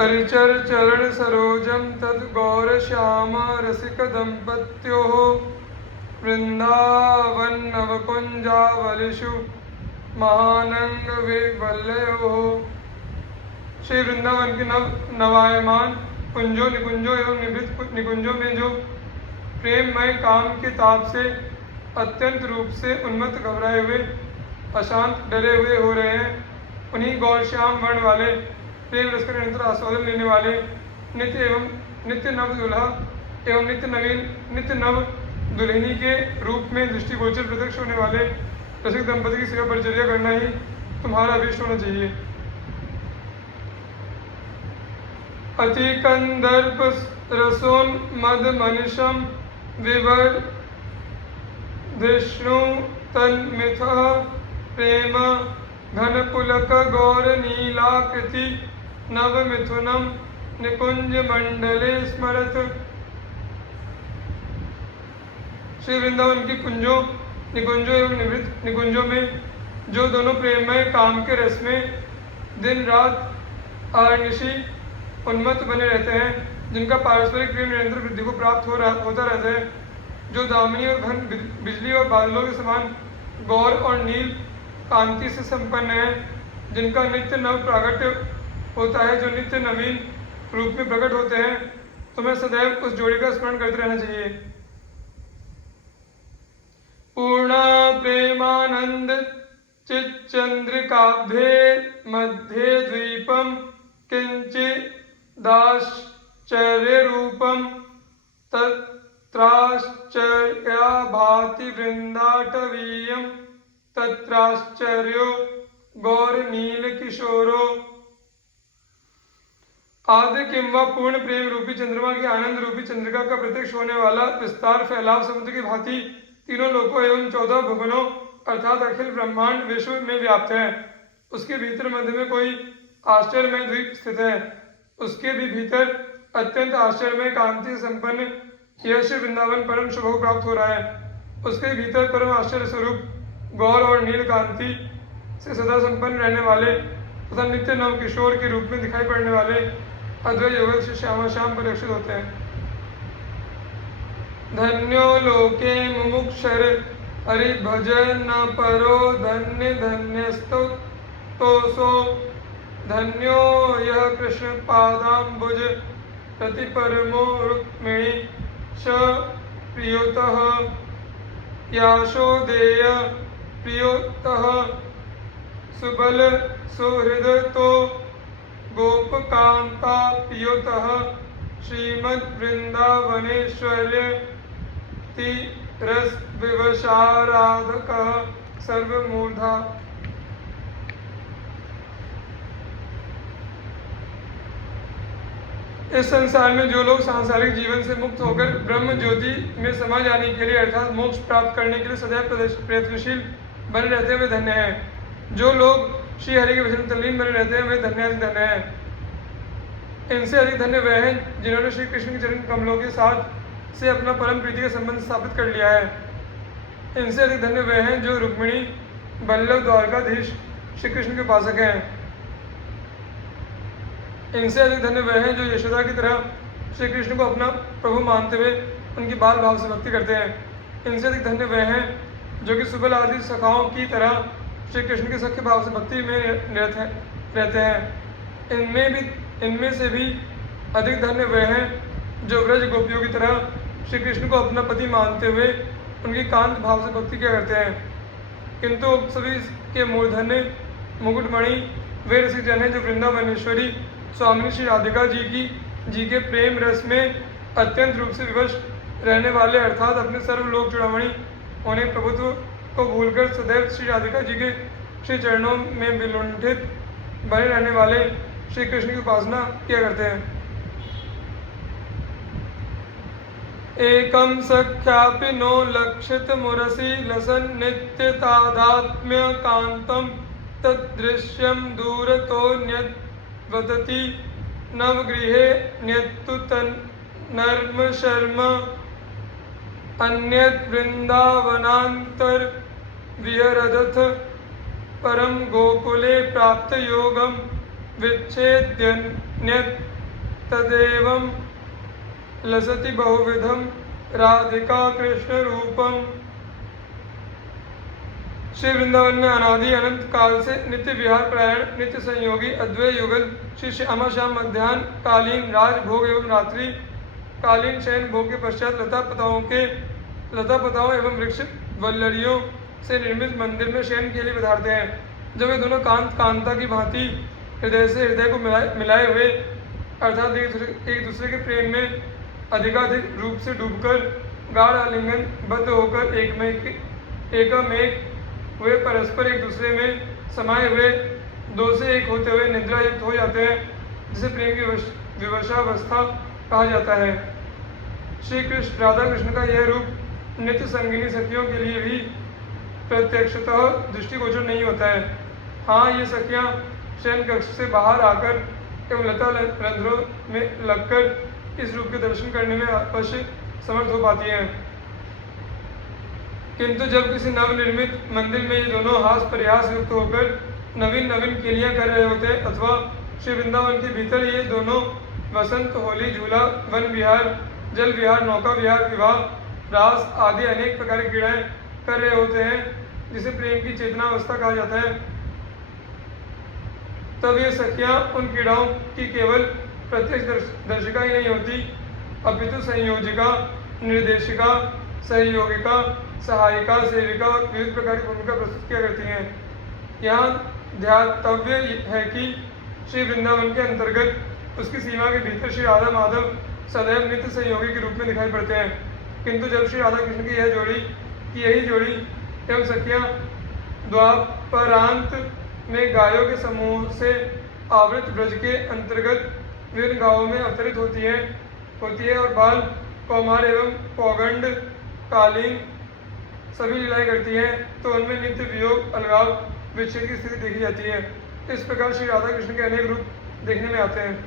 परिचर चरण सरोजम तद गौर श्यामा रसिक दंपत्योः वृंदावन नवकुंजावलिषु महानंग विवलयोः। श्री वृंदावन के नवायमान कुंजों निकुंजों एवं निवृत्त निकुंजों में जो प्रेममय काम के ताप से अत्यंत रूप से उन्मत्त घबराए हुए अशांत डरे हुए हो रहे हैं, उन्हीं गौर श्याम वर्ण वाले प्रेम रस का निरंतर आस्वादन लेने वाले नित्य नव दुल्हा एवं नित्य नव दुल्हनी के रूप में दृष्टिगोचर प्रत्यक्ष होने वाले रसिक दंपति की सेवा परिचर्या करना ही तुम्हारा अभीष्ट होना चाहिए। अति कंदर्प रसोन मद मनिषम विवर धृष्णु तन्मिथ प्रेम घन पुलक गौर नीलाकृति नव मिथुनम निकुंज मंडले स्मरत। श्री वृंदावन की निकुंजों एवं निवृत्त निकुंजों में जो दोनों प्रेममय काम के रस में दिन रात अहर्निशि उन्मत्त बने रहते हैं, जिनका पारस्परिक प्रेम निरंतर वृद्धि को प्राप्त होता रहता है, जो दामिनी और घन बिजली और बादलों के समान गौर और नील कांति से संपन्न है, जिनका नित्य नव प्रागट्य होता है, जो नित्य नवीन रूप में प्रकट होते हैं, तुम्हें सदैव उस जोड़ी का स्मरण करते रहना चाहिए। पूर्ण प्रेमानंद चिच्चंद्रिकाभ्ये मध्ये द्वीपम किंचिदाश्चर्य रूपम तत्राश्चर्या भाति वृंदाटवीयम तत्राश्चर्यो गौर नील किशोरो। आदि किंवा पूर्ण प्रेम रूपी चंद्रमा की आनंद रूपी चंद्रिका का प्रत्यक्ष होने वाला विस्तार फैलाव समुद्र की भांति तीनों लोकों एवं 14 भुवनों अर्थात अखिल ब्रह्मांड विश्व में व्याप्त है। उसके भीतर मध्य में कोई आश्चर्यमय द्वीप स्थित है, उसके भी भीतर अत्यंत आश्चर्यमय कांति से संपन्न यह श्री वृंदावन परम शुभ को प्राप्त हो रहा है। उसके भीतर परम आश्चर्य स्वरूप गौर और नील कांति से सदा संपन्न रहने वाले तथा नित्य नव किशोर के रूप में दिखाई पड़ने वाले अद्वैत युगल श्री श्यामा श्याम परिलक्षित होते हैं। धन्यो लोके मुमुक्षर हरि भजन न परो धन्य धन्यस्तो तोसो धन्यो यह कृष्ण पादाम्बुज प्रति परमो रुक्मिणी च प्रियोतः याशोदेय प्रियोतः सुबल सुहृद तो गोपकांता प्रियोतः श्रीमद् वृंदावनेश्वर्य रस विवशाराधक सर्वमूर्धा। इस संसार में जो लोग सांसारिक जीवन से मुक्त होकर ब्रह्म ज्योति में समा जाने के लिए अर्थात मोक्ष प्राप्त करने के लिए सदैव प्रयत्नशील बने रहते हैं वे धन्य हैं। जो लोग श्री हरि के भजन तल्लीन बने रहते हैं वे धन्य हैं। इनसे अधिक धन्य वे हैं जिन्होंने श्री कृष्ण के चरण कमलों के साथ से अपना परम प्रीति का संबंध स्थापित कर लिया है। इनसे अधिक धन्य वे हैं जो रुक्मिणी बल्लभ द्वारकाधीश श्री कृष्ण के उपासक हैं। इनसे अधिक धन्य वे हैं जो यशोदा की तरह श्री कृष्ण को अपना प्रभु मानते हुए उनकी बाल भाव से भक्ति करते हैं। इनसे अधिक धन्य वे हैं जो कि सुबल आदि सखाओं की तरह श्री कृष्ण के सख्य भाव से भक्ति में रहते हैं। इनमें से भी अधिक धन्य वे हैं जो व्रज गोपियों की तरह श्री कृष्ण को अपना पति मानते हुए उनकी कांत भाव से भक्ति किया करते हैं। किंतु सभी के मूर्धन्य मुकुटमणि वे रसिक जन हैं जो वृंदावनेश्वरी स्वामिनी श्री राधिका जी के प्रेम रस में अत्यंत रूप से विवश रहने वाले अर्थात अपने सर्वलोक चूड़ामणि होने प्रभुत्व को भूलकर सदैव श्री राधिका जी के श्री चरणों में विलुंठित बने रहने वाले श्री कृष्ण की उपासना किया करते हैं। एकम सख्यापि नो लक्षित मुरसी लसन नित्य तादात्म्य कांतम तदृश्यम दूरतो न्यत वदति नवगृहे न्यत्तु नर्म शर्म अन्यत वृंदावनांतर विहरदथ परम गोकुले प्राप्त योगम विच्छेद्यन्यत तदेवं लसति बहुविधम राधिका कृष्ण रूपम। श्री वृंदावन में अनादि अनंत काल से नित्य विहार प्रायण नित्य संयोगी अद्वैय युगल श्री श्यामा श्याम मध्यान्ह कालीन राज भोग एवं रात्रि कालीन शयन भोग के पश्चात लता पताओं एवं वृक्ष वल्लरियों से निर्मित मंदिर में शयन के लिए पधारते हैं। जब वे दोनों कांता की भांति हृदय से हृदय को मिलाए हुए अर्थात एक दूसरे के प्रेम में अधिकाधिक रूप से डूबकर गाढ़ आलिंगन बद्ध होकर एकामेक वे परस्पर एक दूसरे में समाये हुए दो से एक होते हुए निद्रा युक्त हो जाते हैं, जिसे प्रेम की विवशावस्था कहा जाता है। श्री कृष्ण राधा कृष्ण का यह रूप नित्य संगिनी सखियों के लिए भी प्रत्यक्षतः दृष्टिगोचर नहीं होता है। हाँ, ये सखियाँ शयन कक्ष से बाहर आकर एवं लता रंध्रों में लगकर इस रूप के दर्शन करने में अवश्य समर्थ हो पाती हैं, किंतु जब किसी नवनिर्मित मंदिर में ये दोनों हास प्रयास युक्त होकर नवीन केलियां कर रहे होते हैं अथवा श्री वृंदावन के भीतर ये दोनों वसंत होली झूला वन विहार जल विहार नौका विहार विवाह रास आदि अनेक प्रकार की क्रीड़ाएं कर रहे होते हैं, जिसे प्रेम की चेतनावस्था कहा जाता है, तब ये सखियां उन क्रीड़ाओं की केवल प्रत्यक्ष दर्शिका ही नहीं होती, अपितु संयोजिका, निर्देशिका, सहयोगिका, सहायिका, सेविका और विविध प्रकार की भूमिका प्रस्तुत किया करती हैं। यहाँ ध्यातव्य है कि श्री वृंदावन के अंतर्गत उसकी सीमा के भीतर श्री राधा माधव सदैव नित्य संयोगी के रूप में दिखाई पड़ते हैं, किंतु जब श्री राधा कृष्ण की यही जोड़ी एवं सखियाँ द्वापरांत में गायों के समूह से आवृत ब्रज के अंतर्गत विभिन्न गांवों में अवतरित होती है और बाल कौमार एवं पौगंड कालीन सभी लीलाएं करती हैं, तो उनमें नित्य वियोग अलगाव विच्छेद की स्थिति देखी जाती है। इस प्रकार श्री राधा कृष्ण के अनेक रूप देखने में आते हैं।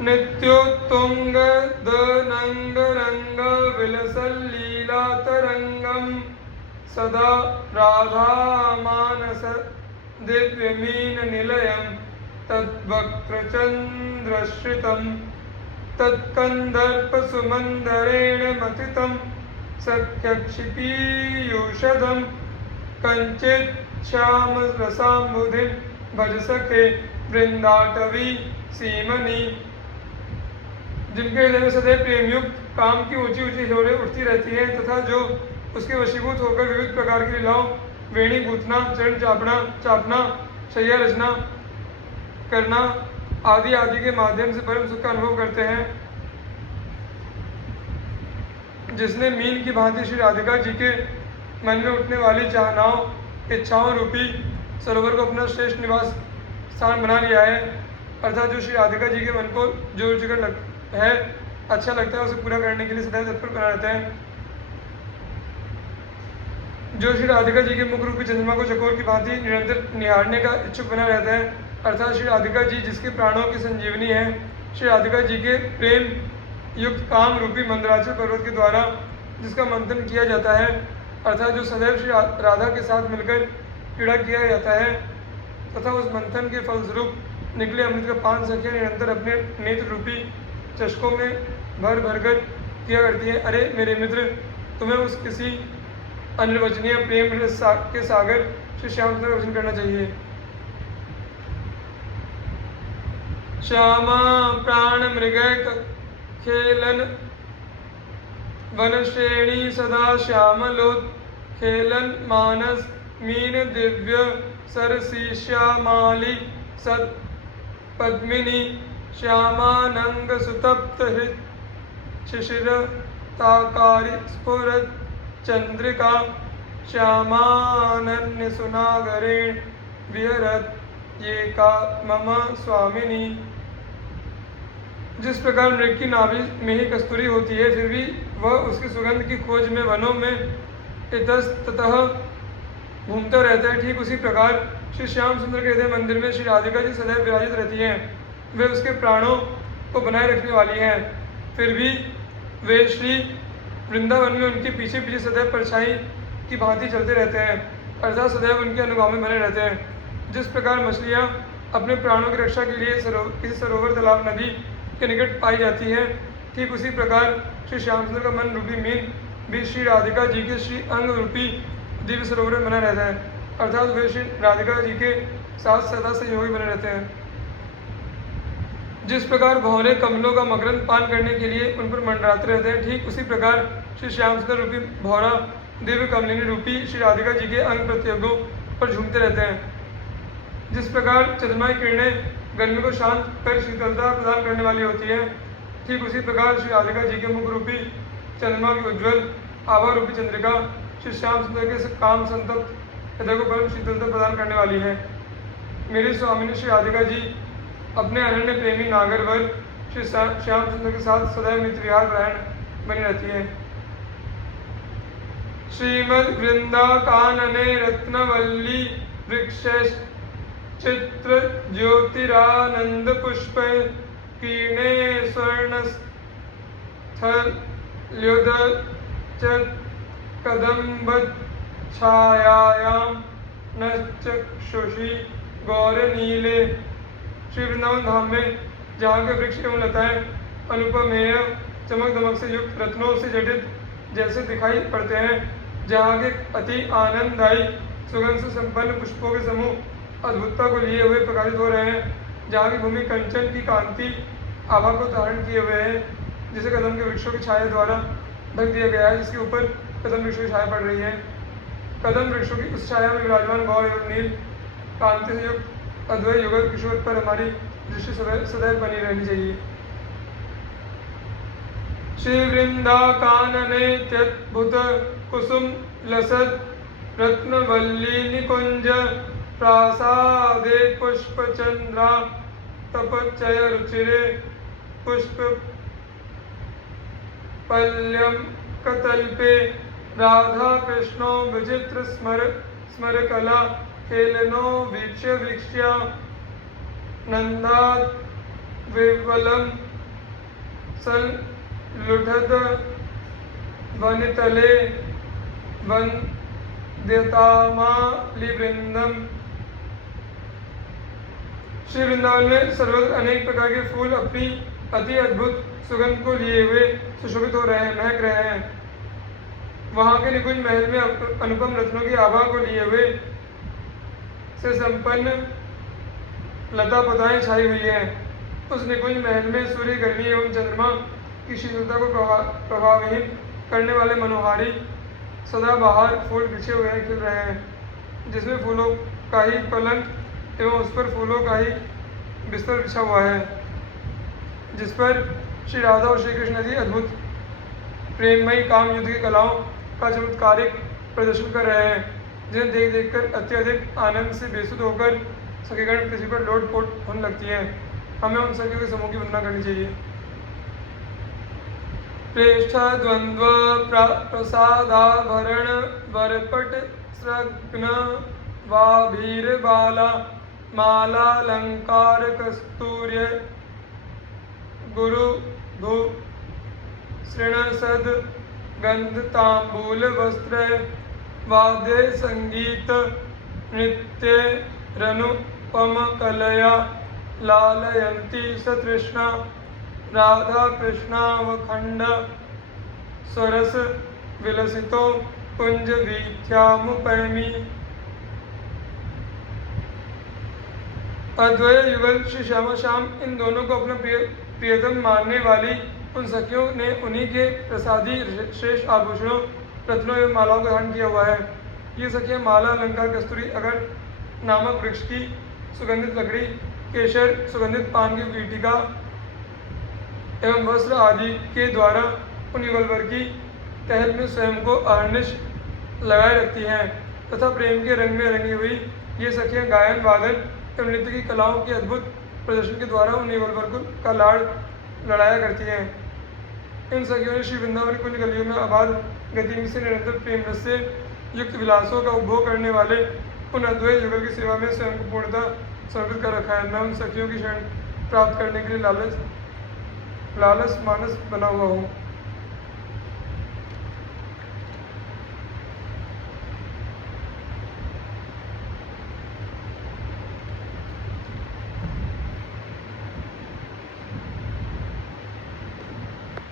नित्योत्तुंग दनंग रंग विलसल लीला तरंगम सदा राधा मानस दिव्यमीन निलयम तद्वक्रचंद्रश्रितम तत्कंदर्प सुमंदरेण मथितम सख्यक्षिपीयूषदम कंचित श्याम रसाम्बुधि भज सखे वृंदाटवी सीमनी। जिनके हृदय में सदैव प्रेमयुक्त काम की ऊंची हिलोरें उठती रहती हैं तथा जो उसके वशीभूत होकर विविध प्रकार की लीलाओं वेणी गूंथना चरण चापना शैया रचना करना आदि के माध्यम से परम सुख का अनुभव करते हैं, जिसने मीन की भांति श्री राधिका जी के मन में उठने वाली चाहनाओं इच्छाओं रूपी सरोवर को अपना श्रेष्ठ निवास स्थान बना लिया है, अर्थात जो श्री राधिका जी के मन को जो रुचिकर है अच्छा लगता है उसे पूरा करने के लिए सदैव तत्पर बना रहते हैं। जो श्री राधिका जी के मुख रूपी चंद्रमा को चकोर की भांति निरंतर निहारने का इच्छुक बना रहता है, अर्थात श्री राधिका जी जिसके प्राणों की संजीवनी है, श्री राधिका जी के प्रेम युक्त काम रूपी मंदराचल पर्वत के द्वारा जिसका मंथन किया जाता है, अर्थात जो सदैव श्री राधा के साथ मिलकर क्रीड़ा किया जाता है तथा उस मंथन के फलस्वरूप निकले अमृत का पान सखियाँ निरंतर अपने नेत्र रूपी चषकों में भर कर किया करती हैं। अरे मेरे मित्र, तुम्हें उस किसी अनिर्वचनीय प्रेम के सागर श्री श्याम सुंदर दर्शन करना चाहिए। श्यामा प्राण मृगैक खेलन वन श्रेणी सदा श्यामलोत खेलन मानस मीन दिव्य सरसी श्यामाली सत पद्मिनी श्यामानंग सुतप्त हृत शिशिर ताकारी स्फुरत चंद्रिका श्यामानन्य सुनागरेण विहरत ये का मम स्वामिनी। जिस प्रकार मृग की नाभि में ही कस्तूरी होती है फिर भी वह उसकी सुगंध की खोज में वनों में इतस्ततः घूमता रहता है, ठीक उसी प्रकार श्री श्याम सुंदर के हृदय मंदिर में श्री राधिका जी सदैव विराजित रहती हैं। वे उसके प्राणों को बनाए रखने वाली हैं, फिर भी वे श्री वृंदावन में उनके पीछे सदैव परछाई की भांति चलते रहते हैं, अर्थात सदैव उनके अनुगामी में बने रहते हैं। जिस प्रकार मछलियाँ अपने प्राणों की रक्षा के लिए किसी सरोवर, तालाब, नदी के निकट पाई जाती है, ठीक उसी प्रकार श्री श्याम सुंदर का मन रूपी मीन भी श्री राधिका जी के श्री अंग रूपी दिव्य सरोवर में बना रहता है, अर्थात वे श्री राधिका जी के साथ सदा सहयोगी बने रहते हैं। जिस प्रकार भौरे कमलों का मकरंद पान करने के लिए उन पर मंडराते रहते हैं, ठीक उसी प्रकार श्री श्याम सुंदर रूपी भौरा दिव्य कमलिनी रूपी श्री राधिका जी के अंग प्रत्यंगों पर झूमते रहते हैं। जिस प्रकार चंद्रमा की किरणें गर्मी को शांत कर शीतलता प्रदान करने वाली होती है, ठीक उसी प्रकार श्री राधिका जी के मुख रूपी चंद्रमा की उज्ज्वल आभा रूपी चंद्रिका श्री श्याम सुंदर के काम संतप्त हृदय को परम शीतलता प्रदान करने वाली है। मेरी स्वामिनी श्री राधिका जी अपने अनन्य प्रेमी नागरवर श्री श्याम सुंदर के साथ सदैव मित्र विहार परायण बनी रहती है। श्रीमद वृंदा कानने रत्नवल्ली वृक्ष चित्र ज्योतिरानंद पुष्प कीर्णे स्वर्ण कदम्ब छायायां नचक्षुषी गौर नीले। श्री वृंदावन धाम में जहाँ के वृक्ष एवं लताएं अनुपमेय चमक दमक से युक्त रत्नों से जटित जैसे दिखाई पड़ते हैं, जहाँ के अति आनंददायी सुगंध से संपन्न पुष्पों के समूह अद्भुतता को लिए हुए प्रकाशित हो रहे हैं, जहाँ की भूमि कंचन की कांति आभा को धारण किए हुए है, जिसे कदम के वृक्षों की छाया द्वारा ढक दिया गया है, जिसके ऊपर कदम वृक्षों की छाया पड़ रही है। कदम वृक्षों की उस छाया में विराजमान गौर एवं नील कांति से युक्त अद्वैत युगल किशोर पर हमारी दृष्टि सदैव बनी रहनी चाहिए। श्री वृंदा कानने त्यद्भुत कुसुम लसत रत्नवल्ली निकुंज प्रासादे पुष्प चंद्रा तपचय रुचिरे पुष्प पल्यम कतल्पे राधा कृष्णो विचित्र स्मर कला खेलनो वीक्ष्या नंदाद विवलम सन लुठद वनितले वंद्यतामालिवृंदम। श्री वृंदावन में सर्वत्र अनेक प्रकार के फूल अपनी अति अद्भुत सुगंध को लिए हुए सुशोभित हो रहे हैं, महक रहे हैं। वहाँ के निकुंज महल में अनुपम रत्नों की आभा को लिए हुए से संपन्न लता पताएं छाई हुई हैं। उस निकुंज महल में सूर्य गर्मी एवं चंद्रमा की शीतलता को प्रभावहीन करने वाले मनोहारी सदाबहार फूल बिछे हुए खिल रहे हैं, जिसमें फूलों का ही पलंग एवं उस पर फूलों का ही बिस्तर बिछा हुआ है, जिस पर श्री राधा और श्री कृष्ण जी अद्भुत प्रेममयी काम युद्ध की कलाओं का चमत्कारिक प्रदर्शन कर रहे हैं, जिन्हें देख देखकर अत्यधिक आनंद से बेसुध होकर सखीगण किसी पर लोट पोट होने लगती हैं। हमें उन सखियों के समूह की वंदना करनी चाहिए। प्रेष्ठ द्वंद्व प्रसादाभरण वरपट स्रग्न वाभीर बाला मालालंकार कस्तूर्य गुरु भू सृणसद गंध तांबूल वस्त्र वाद्य संगीत नृत्य रनुपम कलया लालयंती सतृष्णा राधा कृष्णावखंड स्वरस विलसितो कुंज वीथ्यामुपैमी। अद्वैत युगल श्री श्यामा श्याम इन दोनों को अपना प्रियतम मानने वाली उन सखियों ने उन्हीं के प्रसादी श्रेष्ठ आभूषणों रत्नों एवं मालाओं का धारण किया हुआ है। ये सखियाँ माला अलंकार कस्तूरी अगर नामक वृक्ष की सुगंधित लकड़ी, केशर सुगंधित पान की वीटिका एवं वस्त्र आदि के द्वारा उन युगलवर की तहत में स्वयं को अहर्निश लगाए रखती हैं तथा प्रेम के रंग में रंगी हुई ये सखियाँ गायन वादन एवं नृत्य की कलाओं के अद्भुत प्रदर्शन के द्वारा उन युगलवर का लाड़ लड़ाया करती हैं। इन सखियों ने श्री वृंदावन कुंज गलियों में आबाद गति से निरंतर प्रेम रस से युक्त विलासों का उपभोग करने वाले उन अद्वैत युगल की सेवा में स्वयं को पूर्णतः समर्पित कर रखा है। मैं उन सखियों की शरण प्राप्त करने के लिए लालच मानस बना हुआ हूँ।